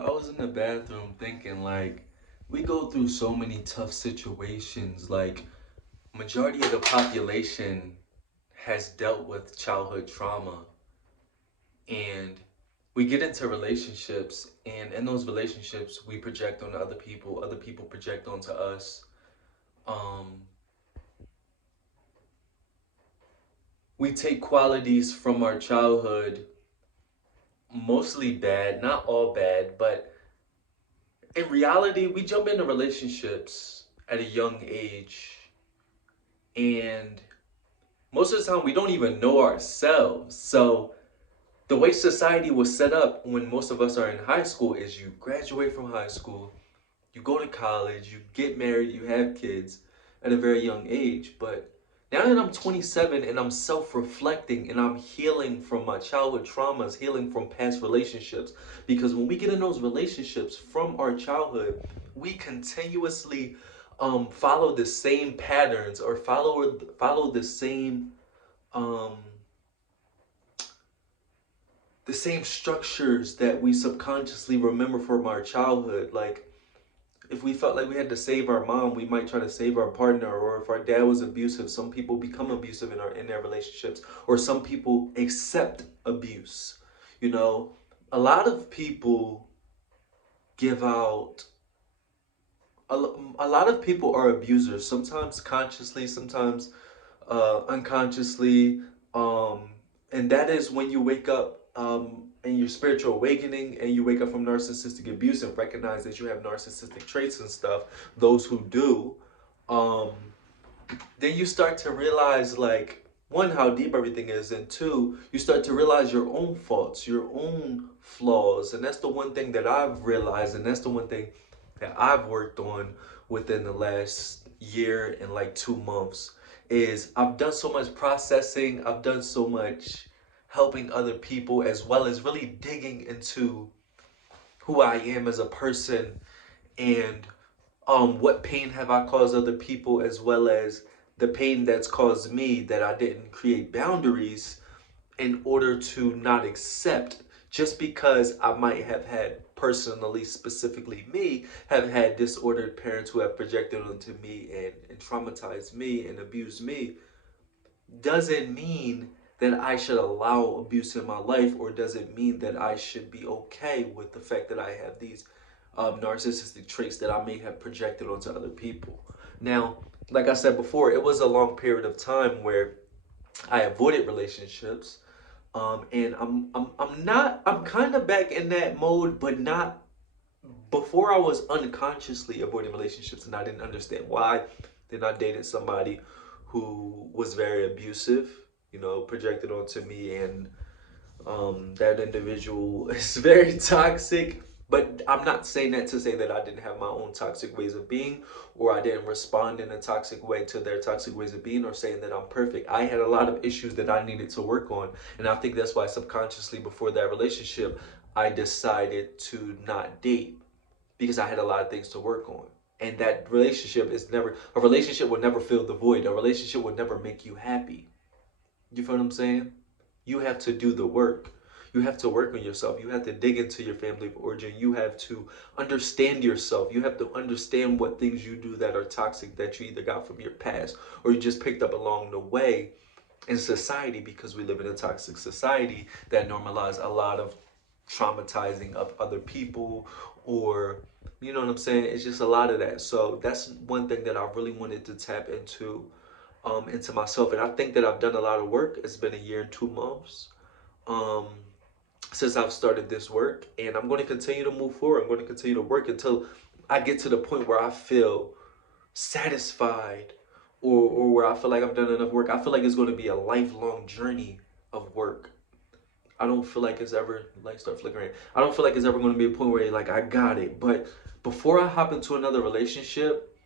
I was in the bathroom thinking like we go through so many tough situations. Like majority of the population has dealt with childhood trauma, and we get into relationships, and in those relationships we project onto other people project onto us. Um we take qualities from our childhood, mostly bad, not all bad, but in reality, we jump into relationships at a young age, and most of the time we don't even know ourselves. So the way society was set up when most of us are in high school is you graduate from high school, you go to college, you get married, you have kids at a very young age. But now that I'm 27 and I'm self-reflecting and I'm healing from my childhood traumas, healing from past relationships, because when we get in those relationships from our childhood, we continuously follow the same patterns or follow um, the same structures that we subconsciously remember from our childhood. Like if we felt like we had to save our mom, we might try to save our partner. Or if our dad was abusive, some people become abusive in their relationships, or some people accept abuse. You know, a lot of people give out. A lot of people are abusers. Sometimes consciously, sometimes unconsciously. And that is when you wake up in your spiritual awakening and you wake up from narcissistic abuse and recognize that you have narcissistic traits and stuff. Those who do, um, then you start to realize, like, one, how deep everything is, and two, you start to realize your own faults, your own flaws. And that's the one thing that I've realized, and that's the one thing that I've worked on within the last year and like 2 months. Is I've done so much processing, I've done so much helping other people, as well as really digging into who I am as a person, and what pain have I caused other people, as well as the pain that's caused me that I didn't create boundaries in order to not accept, just because I might have had, personally, specifically me, have had disordered parents who have projected onto me and traumatized me and abused me, doesn't mean that I should allow abuse in my life, or doesn't mean that I should be okay with the fact that I have these narcissistic traits that I may have projected onto other people. Now, like I said before, it was a long period of time where I avoided relationships. And I'm kind of back in that mode, but not. Before, I was unconsciously avoiding relationships and I didn't understand why. Then I dated somebody who was very abusive, projected onto me, and that individual is very toxic. But I'm not saying that to say that I didn't have my own toxic ways of being, or I didn't respond in a toxic way to their toxic ways of being, or saying that I'm perfect. I had a lot of issues that I needed to work on. And I think that's why subconsciously, before that relationship, I decided to not date, because I had a lot of things to work on. And that relationship is never, a relationship would never fill the void. A relationship would never make you happy. You feel what I'm saying? You have to do the work. You have to work on yourself. You have to dig into your family of origin. You have to understand yourself. You have to understand what things you do that are toxic, that you either got from your past or you just picked up along the way in society, because we live in a toxic society that normalize a lot of traumatizing of other people, or you know what I'm saying? It's just a lot of that. So that's one thing that I really wanted to tap into myself. And I think that I've done a lot of work. It's been a year and 2 months um, since I've started this work, and I'm going to continue to move forward. I'm going to continue to work until I get to the point where I feel satisfied, or where I feel like I've done enough work. I feel like it's going to be a lifelong journey of work. I don't feel like it's ever, like, start flickering. I don't feel like it's ever going to be a point where like I got it. But before I hop into another relationship,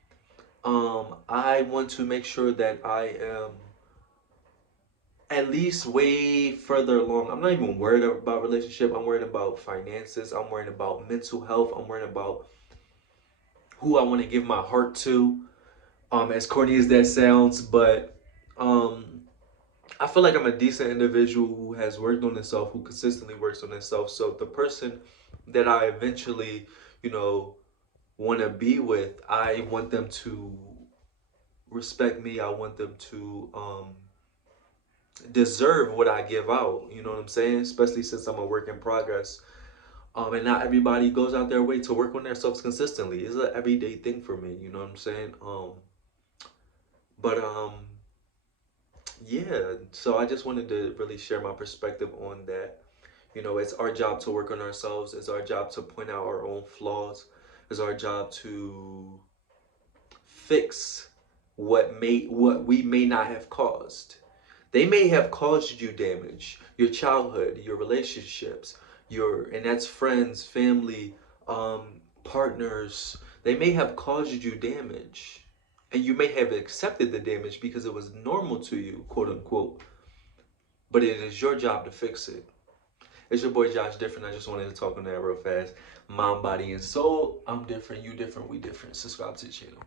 I want to make sure that I am at least way further along. I'm not even worried about relationship. I'm worried about finances. I'm worried about mental health. I'm worried about who I want to give my heart to. As corny as that sounds, but um, I feel like I'm a decent individual who has worked on himself, who consistently works on himself. So the person that I eventually, you know, want to be with, I want them to respect me. I want them to deserve what I give out. You know what I'm saying? Especially since I'm a work in progress. And not everybody goes out their way to work on themselves consistently. It's an everyday thing for me. You know what I'm saying? But yeah. So I just wanted to really share my perspective on that. You know, it's our job to work on ourselves. It's our job to point out our own flaws. It's our job to fix what we may not have caused. They may have caused you damage, your childhood, your relationships, your and that's friends, family, partners. They may have caused you damage. And you may have accepted the damage because it was normal to you, quote unquote. But it is your job to fix it. It's your boy Josh Different. I just wanted to talk on that real fast. Mind, body, and soul. I'm different. You different. We different. Subscribe to the channel.